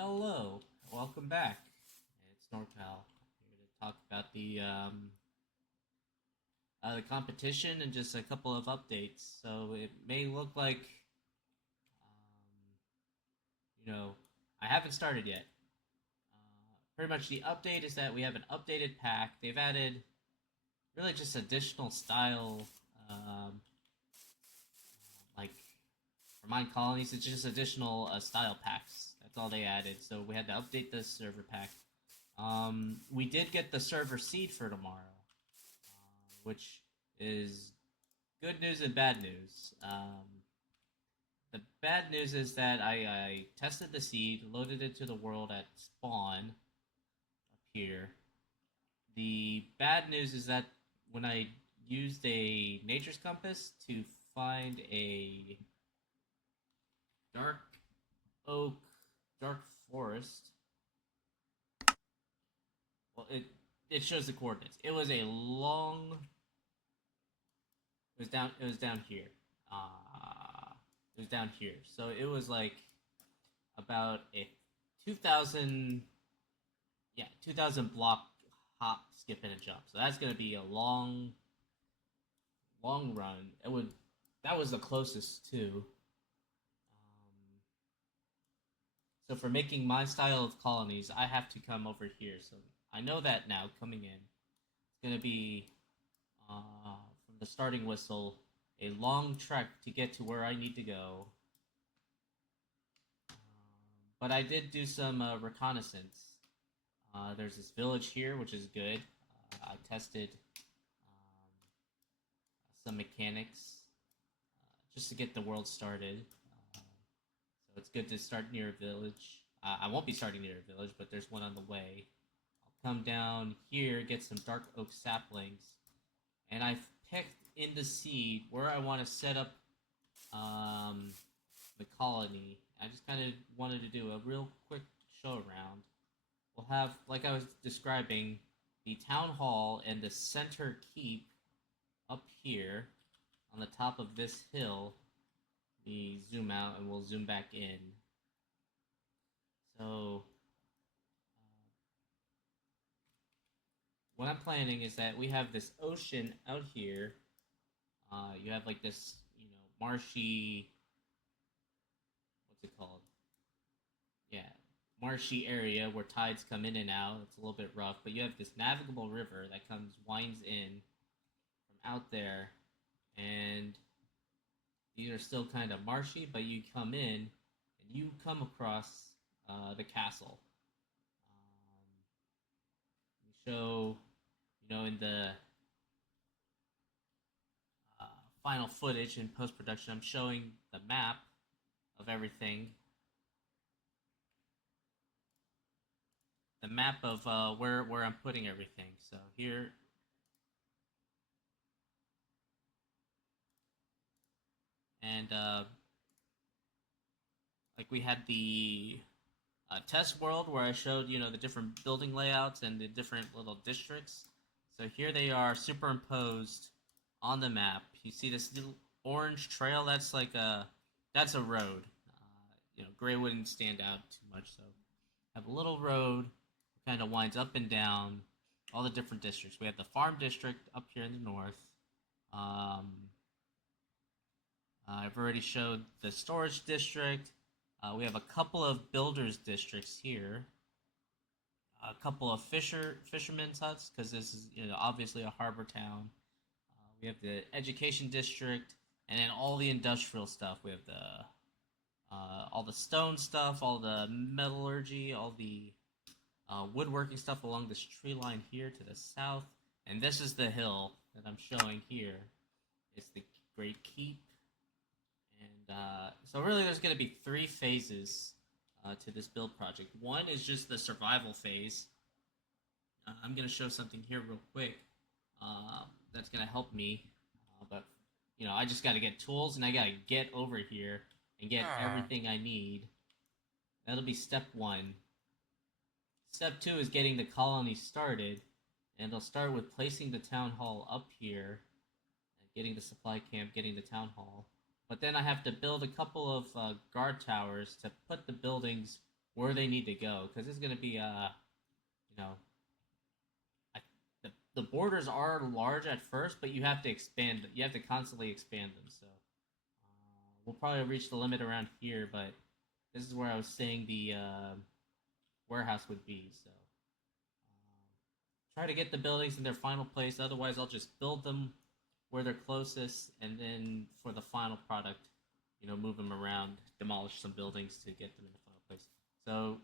Hello, welcome back. It's NorCal here to talk about the competition and just a couple of updates. So it may look like, um, you know, I haven't started yet. Pretty much the update is that we have an updated pack. They've added really just additional style, um, like for mine colonies. It's just additional style packs. That's all they added. So we had to update the server pack. We did get the server seed for tomorrow, which is good news and bad news. The bad news is that I tested the seed, loaded it to the world at spawn up here. The bad news is that when I used a nature's compass to find a dark oak, dark forest, well, it shows the coordinates. It was a long. It was down. It was down here. It was down here. So it was like about a 2,000, yeah, 2,000 block hop, skip, and a jump. So that's gonna be a long run. It would. That was the closest to. So for making my style of colonies, I have to come over here. So I know that now coming in. It's gonna be from the starting whistle a long trek to get to where I need to go. But I did do some reconnaissance. There's this village here, which is good. I tested some mechanics just to get the world started. So it's good to start near a village. I won't be starting near a village, but there's one on the way. I'll come down here, get some dark oak saplings, and I've picked in the seed where I want to set up um, the colony. I just kind of wanted to do a real quick show around. We'll have, like I was describing, the town hall and the center keep up here on the top of this hill. We zoom out and we'll zoom back in. So, what I'm planning is that we have this ocean out here. You have like this, marshy. What's it called? Yeah, marshy area where tides come in and out. It's a little bit rough, but you have this navigable river that comes winds in from out there, and these are still kind of marshy, but you come in and you come across the castle. We show, in the uh, final footage in post production, I'm showing the map of everything, the map of where I'm putting everything. So here, and like we had the test world where I showed the different building layouts and the different little districts. So here they are superimposed on the map. You see this little orange trail? That's a road. Gray wouldn't stand out too much. So have a little road, kind of winds up and down all the different districts. We have the farm district up here in the north. Um, I've already showed the storage district. We have a couple of builders districts here, a couple of fishermen's huts because this is obviously a harbor town. We have the education district, and then all the industrial stuff. We have the all the stone stuff, all the metallurgy, all the woodworking stuff along this tree line here to the south. And this is the hill that I'm showing here. It's the Great Keep. And so really there's going to be three phases to this build project. One is just the survival phase. I'm going to show something here real quick that's going to help me. But, I just got to get tools and I got to get over here and get everything I need. That'll be step one. Step two is getting the colony started. And I'll start with placing the town hall up here, getting the supply camp, getting the town hall. But then I have to build a couple of guard towers to put the buildings where they need to go, because it's going to be you know, I, the borders are large at first, but you have to expand. You have to constantly expand them. So we'll probably reach the limit around here, but this is where I was saying the warehouse would be. So try to get the buildings in their final place. Otherwise, I'll just build them where they're closest, and then for the final product, move them around, demolish some buildings to get them in the final place. So,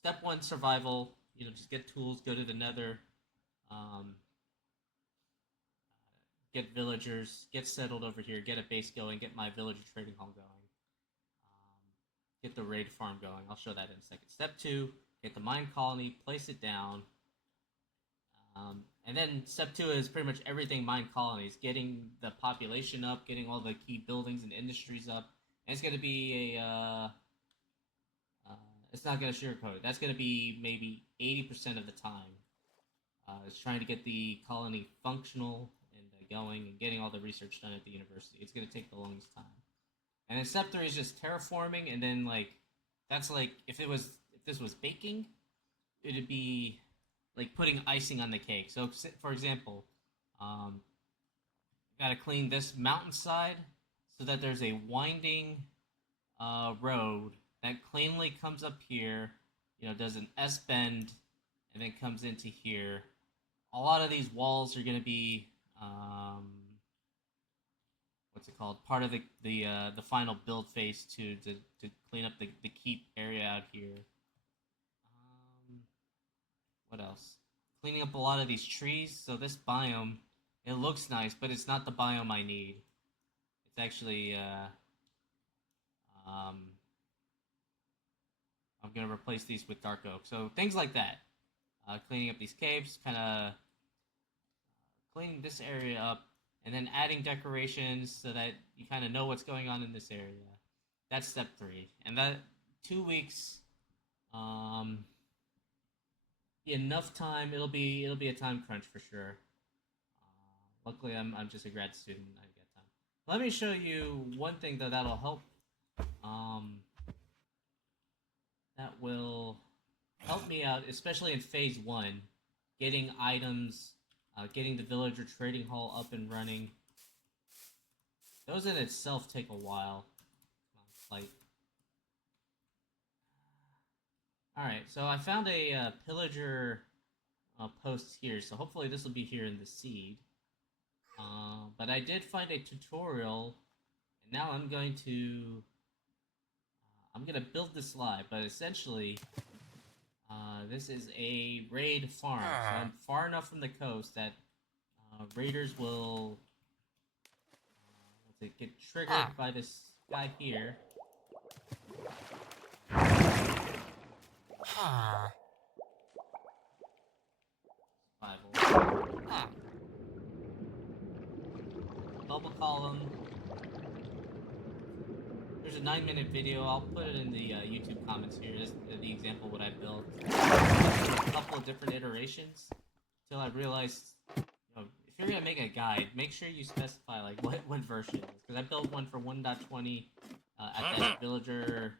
step one, survival. Just get tools, go to the Nether, get villagers, get settled over here, get a base going, get my villager trading hall going, get the raid farm going. I'll show that in a second. Step two, get the mine colony, place it down. And then step two is pretty much everything mine colonies, getting the population up, getting all the key buildings and industries up. And it's going to be it's not going to sugarcoat it. That's going to be maybe 80% of the time. It's trying to get the colony functional and going and getting all the research done at the university. It's going to take the longest time. And then step three is just terraforming, and then that's if this was baking, it'd be like putting icing on the cake. So, for example, got to clean this mountainside so that there's a winding road that cleanly comes up here, does an S-bend, and then comes into here. A lot of these walls are going to be, part of the final build phase to clean up the keep area out here. What else? Cleaning up a lot of these trees. So this biome, it looks nice, but it's not the biome I need. It's actually, I'm going to replace these with dark oak. So things like that. Cleaning up these caves, kind of cleaning this area up, and then adding decorations so that you kind of know what's going on in this area. That's step three. And that 2 weeks, enough time. It'll be a time crunch for sure. Luckily, I'm just a grad student. I get time. Let me show you one thing that'll help. That will help me out, especially in phase one, getting items, getting the villager trading hall up and running. Those in itself take a while. Alright, so I found a pillager post here, so hopefully this will be here in the seed. But I did find a tutorial, and now I'm going to build this live, but essentially, this is a raid farm. So I'm far enough from the coast that raiders will get triggered by this guy here. Survival. Bubble column. There's a 9-minute video. I'll put it in the YouTube comments here. This is the example of what I built. A couple of different iterations until I realized, if you're gonna make a guide, make sure you specify what version it is. Because I built one for 1.20 at that villager.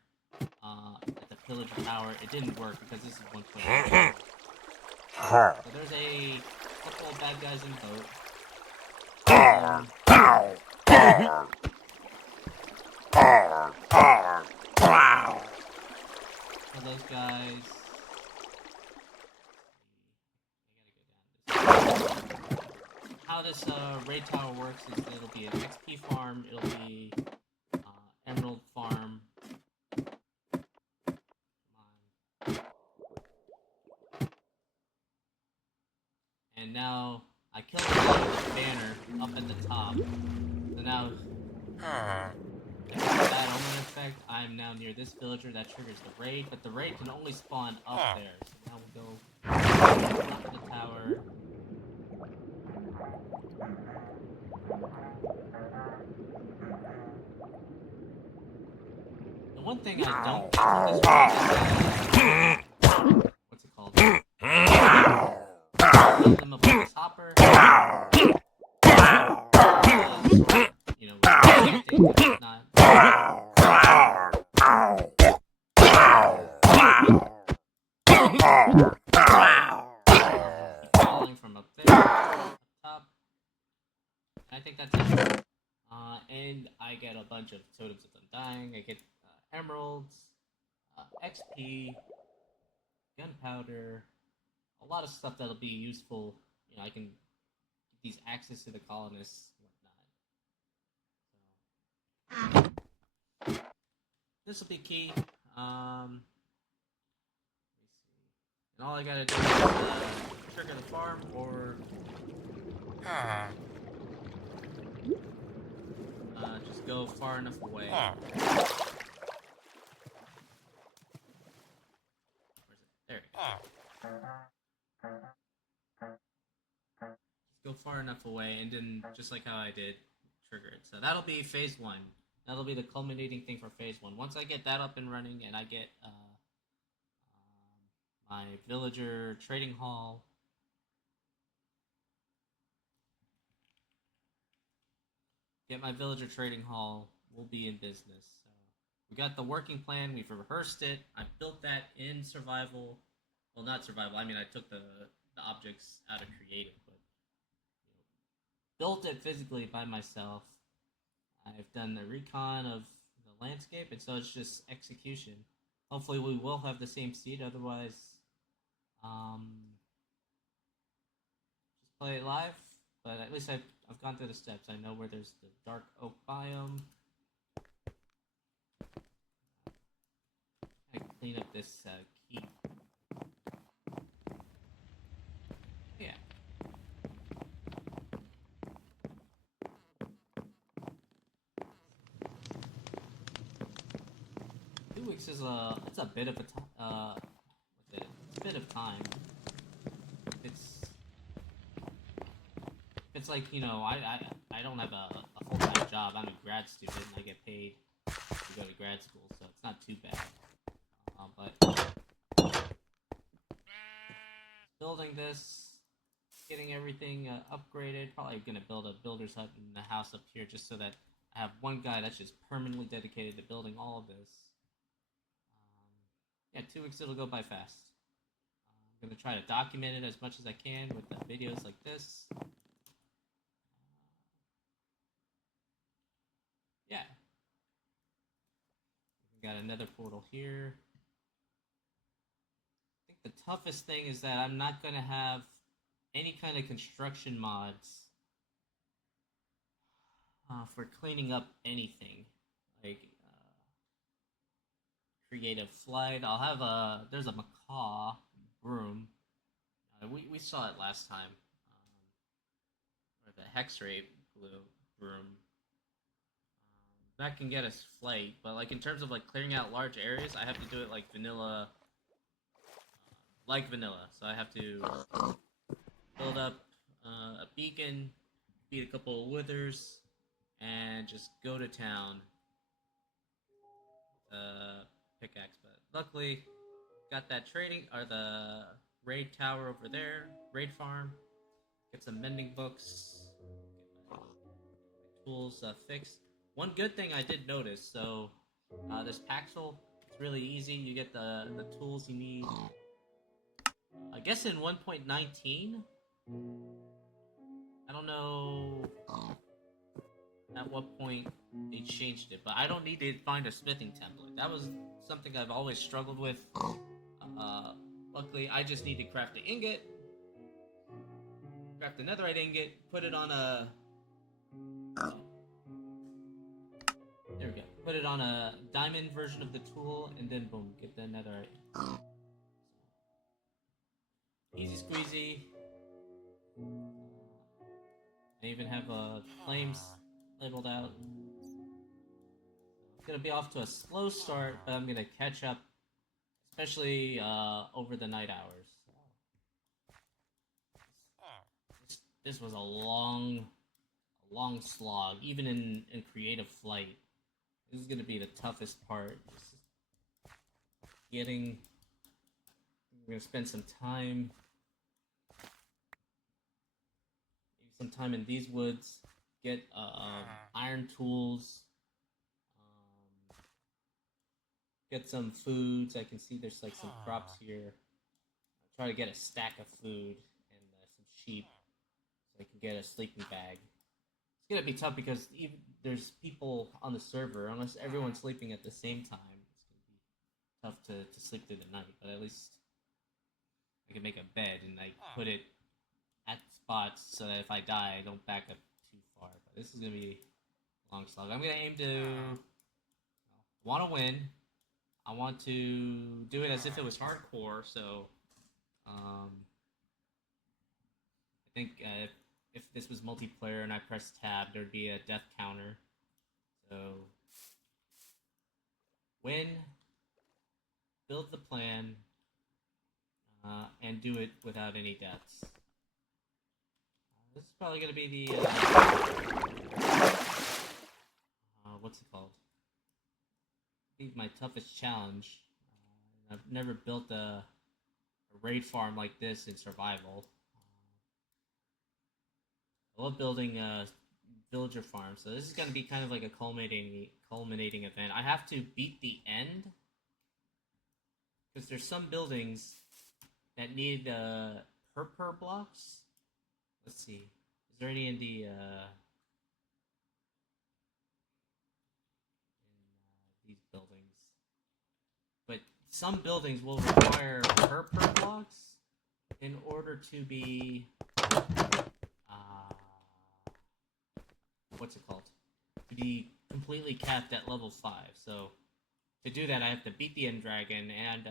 At the pillager tower. It didn't work because this is 1.20. So there's a couple of bad guys in the boat. So those guys. How this raid tower works is it'll be an XP farm. It'll be emerald farm. And now I killed the banner up at the top. So now, that omen effect, I'm now near this villager that triggers the raid, but the raid can only spawn up there. So now we'll go up to the tower. The one thing I don't is what's it called? Them up on this hopper. Not. of totems of undying. I get emeralds, XP, gunpowder, a lot of stuff that'll be useful. I can get these access to the colonists, whatnot. So this will be key. And all I gotta do is trigger the farm or just go far enough away. Where's it? There it is. Just go far enough away, and then just like how I did, trigger it. So that'll be phase 1. That'll be the culminating thing for phase 1. Once I get that up and running, and I get my villager trading hall. Get my villager trading hall. We'll be in business. So we got the working plan. We've rehearsed it. I built that in survival. Well, not survival. I mean, I took the objects out of creative, but built it physically by myself. I've done the recon of the landscape, and so it's just execution. Hopefully, we will have the same seed. Otherwise, just play it live. But at least I've gone through the steps. I know where there's the dark oak biome. I can clean up this key. Yeah. 2 weeks is it's a bit of a it's a bit of time. It's like, I don't have a full-time job. I'm a grad student. I get paid to go to grad school, so it's not too bad. But building this, getting everything upgraded. Probably gonna build a builder's hut in the house up here just so that I have one guy that's just permanently dedicated to building all of this. Yeah, 2 weeks it'll go by fast. I'm gonna try to document it as much as I can with videos like this. Yeah. We got another portal here. I think the toughest thing is that I'm not gonna have any kind of construction mods for cleaning up anything, like creative flight. I'll have there's a macaw broom. We saw it last time, or the hex ray broom. That can get us flight, but like in terms of like clearing out large areas, I have to do it like vanilla. So I have to build up a beacon, beat a couple of withers, and just go to town. Pickaxe, but luckily got that trading or the raid tower over there, raid farm. Get some mending books. Get my tools fixed. One good thing I did notice, so this Paxel, it's really easy. You get the tools you need. I guess in 1.19. I don't know at what point they changed it, but I don't need to find a smithing template. That was something I've always struggled with. Luckily, I just need to craft an ingot, craft a netherite ingot, put it on a... there we go. Put it on a diamond version of the tool, and then boom, get the netherite. Easy squeezy. I even have flames labeled out. It's gonna be off to a slow start, but I'm gonna catch up, especially over the night hours. This was a long slog, even in creative flight. This is gonna be the toughest part. Just getting. I'm gonna spend some time. Some time in these woods, get iron tools, get some foods. I can see there's like some crops here. I'll try to get a stack of food and some sheep so I can get a sleeping bag. It's gonna be tough because even there's people on the server. Unless everyone's sleeping at the same time, it's gonna be tough to sleep through the night. But at least I can make a bed and I put it at spots so that if I die, I don't back up too far. But this is gonna be a long slog. I'm gonna aim to want to win. I want to do it as if it was hardcore. So um, I think if this was multiplayer and I pressed tab, there'd be a death counter. So win, build the plan, and do it without any deaths. This is probably going to be the what's it called? I think my toughest challenge. I've never built a raid farm like this in survival. I love building villager farms, so this is going to be kind of like a culminating event. I have to beat the end because there's some buildings that need per blocks. Let's see. Is there any in these buildings? But some buildings will require per blocks in order to be what's it called? To be completely capped at level 5. So to do that, I have to beat the end dragon and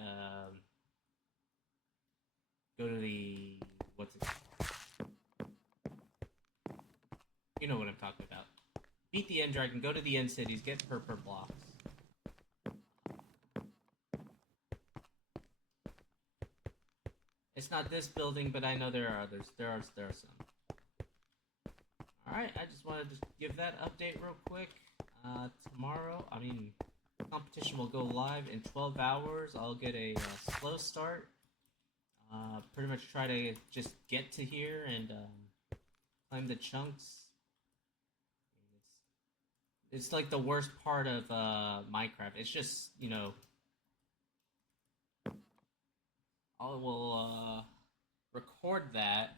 go to the what's it called? You know what I'm talking about. Beat the end dragon, go to the end cities, get per blocks. It's not this building, but I know there are others. There are some. Alright, I just wanted to give that update real quick. Tomorrow, competition will go live in 12 hours. I'll get a slow start. Pretty much try to just get to here and climb the chunks. It's like the worst part of Minecraft. It's just, I will record that.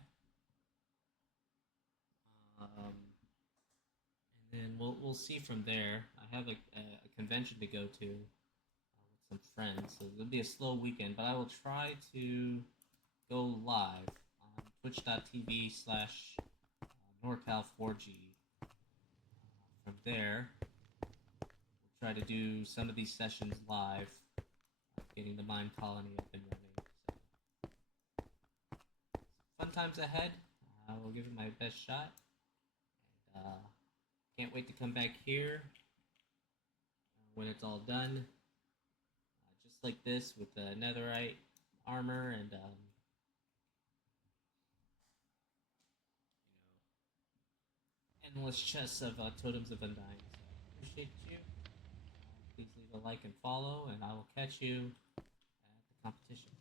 And then we'll see from there. I have a convention to go to with some friends, so it'll be a slow weekend. But I will try to go live on twitch.tv/ NorCal4G. From there, we'll try to do some of these sessions live, getting the mine colony up and running. So, fun times ahead. I will give it my best shot. And, can't wait to come back here when it's all done. Just like this with the netherite armor and endless chests of totems of undying. So I appreciate you. Please leave a like and follow, and I will catch you at the competition.